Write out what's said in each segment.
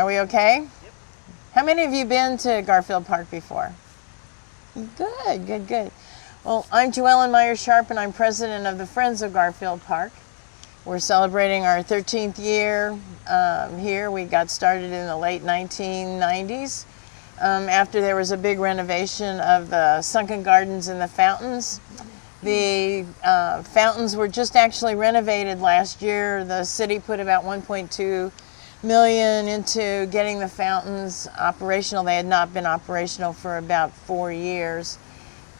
Are we okay? Yep. How many of you been to Garfield Park before? Good, good, good. Well, I'm JoEllen Meyer Sharp, and I'm president of the Friends of Garfield Park. We're celebrating our 13th year here. We got started in the late 1990s after there was a big renovation of the sunken gardens and the fountains. The fountains were just actually renovated last year. The city put about 1.2 million into getting the fountains operational. They had not been operational for about 4 years.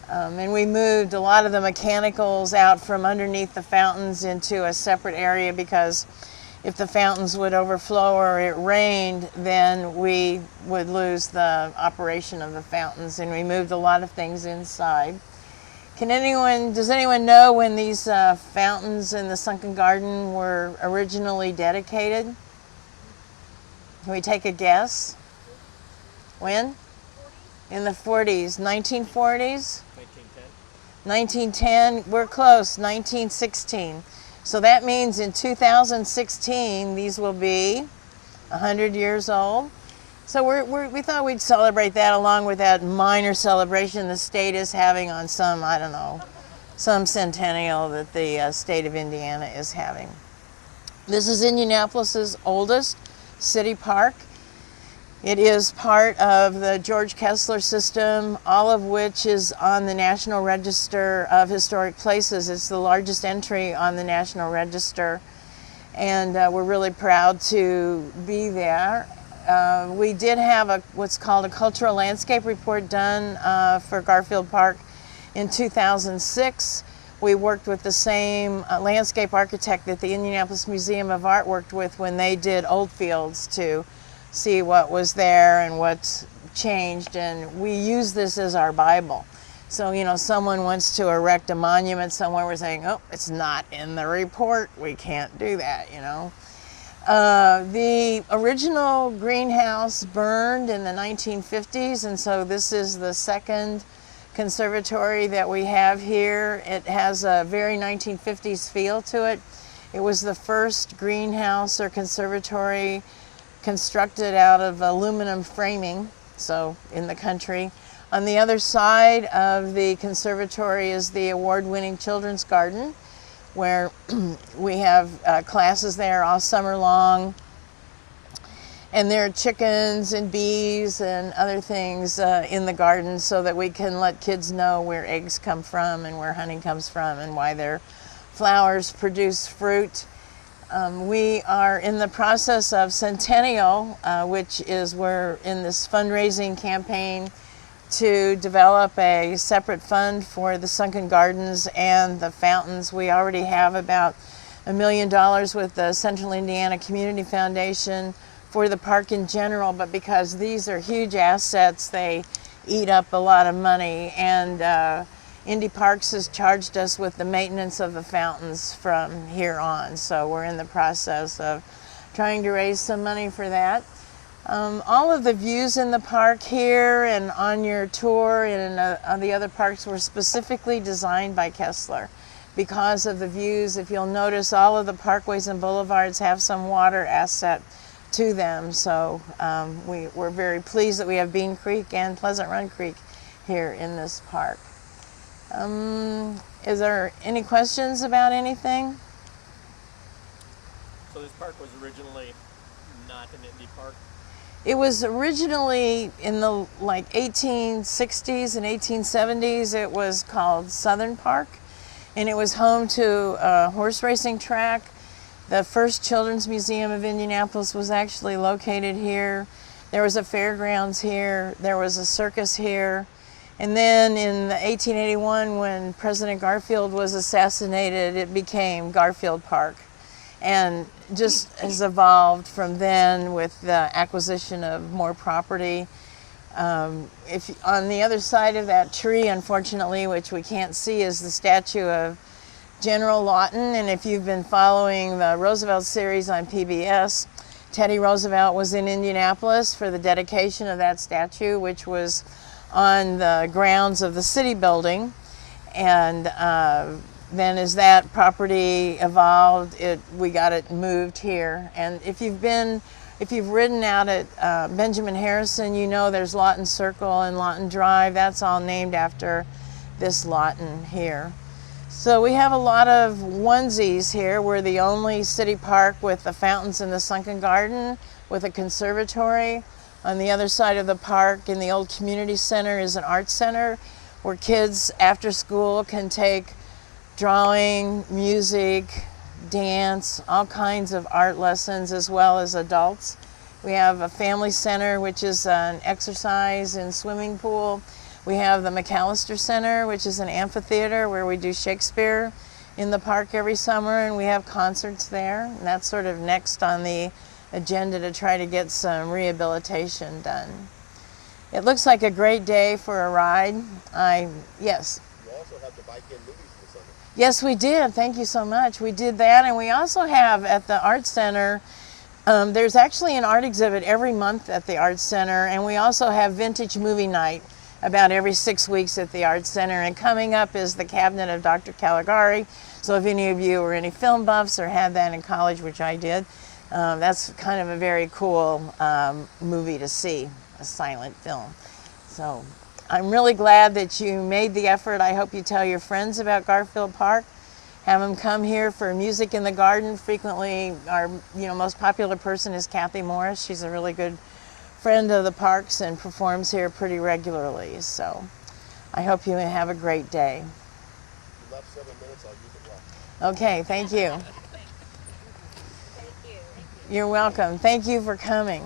And we moved a lot of the mechanicals out from underneath the fountains into a separate area, because if the fountains would overflow or it rained, then we would lose the operation of the fountains. And we moved a lot of things inside. Does anyone know when these fountains in the sunken garden were originally dedicated? Can we take a guess? When? In the 40s, 1940s? 1910, we're close, 1916. So that means in 2016, these will be 100 years old. So we thought we'd celebrate that along with that minor celebration the state is having on some, I don't know, some centennial that the state of Indiana is having. This is Indianapolis's oldest city park. It is part of the George Kessler system, all of which is on the National Register of Historic Places. It's the largest entry on the National Register, and we're really proud to be there. We did have what's called a cultural landscape report done for Garfield Park in 2006. We worked with the same landscape architect that the Indianapolis Museum of Art worked with when they did Oldfields, to see what was there and what's changed, and we use this as our Bible. So, you know, someone wants to erect a monument somewhere, we're saying, oh, it's not in the report, we can't do that, you know. The original greenhouse burned in the 1950s, and so this is the second conservatory that we have here. It has a very 1950s feel to it. It was the first greenhouse or conservatory constructed out of aluminum framing, so in the country. On the other side of the conservatory is the award-winning children's garden, where we have classes there all summer long. And there are chickens and bees and other things in the garden, so that we can let kids know where eggs come from and where honey comes from and why their flowers produce fruit. We are in the process of Centennial, which is we're in this fundraising campaign to develop a separate fund for the sunken gardens and the fountains. We already have about $1 million with the Central Indiana Community Foundation for the park in general, but because these are huge assets, they eat up a lot of money, and Indy Parks has charged us with the maintenance of the fountains from here on. So we're in the process of trying to raise some money for that. All of the views in the park here and on your tour and on the other parks were specifically designed by Kessler because of the views. If you'll notice, all of the parkways and boulevards have some water asset to them. So we're very pleased that we have Bean Creek and Pleasant Run Creek here in this park. Is there any questions about anything? So this park was originally not an Indy Park? It was originally in the 1860s and 1870s. It was called Southern Park, and it was home to a horse racing track. The first Children's Museum of Indianapolis was actually located here. There was a fairgrounds here. There was a circus here. And then in 1881, when President Garfield was assassinated, it became Garfield Park, and just has evolved from then with the acquisition of more property. If on the other side of that tree, unfortunately, which we can't see, is the statue of General Lawton. And if you've been following the Roosevelt series on PBS, Teddy Roosevelt was in Indianapolis for the dedication of that statue, which was on the grounds of the city building. And then as that property evolved, we got it moved here. And if you've been If you've ridden out at Benjamin Harrison, you know there's Lawton Circle and Lawton Drive. That's all named after this Lawton here. So we have a lot of onesies here. We're the only city park with the fountains in the sunken garden, with a conservatory. On the other side of the park in the old community center is an art center where kids after school can take drawing, music, dance, all kinds of art lessons, as well as adults. We have a family center, which is an exercise and swimming pool. We have the McAllister Center, which is an amphitheater where we do Shakespeare in the park every summer, and we have concerts there. And that's sort of next on the agenda to try to get some rehabilitation done. It looks like a great day for a ride. Yes. You also have the bike-in movies in the summer. Yes, we did. Thank you so much. We did that, and we also have at the Art Center, there's actually an art exhibit every month at the Art Center, and we also have Vintage Movie Night about every 6 weeks at the Art Center. And coming up is the Cabinet of Dr. Caligari. So if any of you were any film buffs or had that in college, which I did, that's kind of a very cool movie to see, a silent film. So I'm really glad that you made the effort. I hope you tell your friends about Garfield Park. Have them come here for Music in the Garden. Frequently, our most popular person is Kathy Morris. She's a really good friend of the parks and performs here pretty regularly. So I hope you have a great day. You left 7 minutes, I'll use it well. Okay, thank you. You're welcome. Thank you for coming.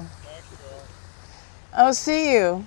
Oh, see you.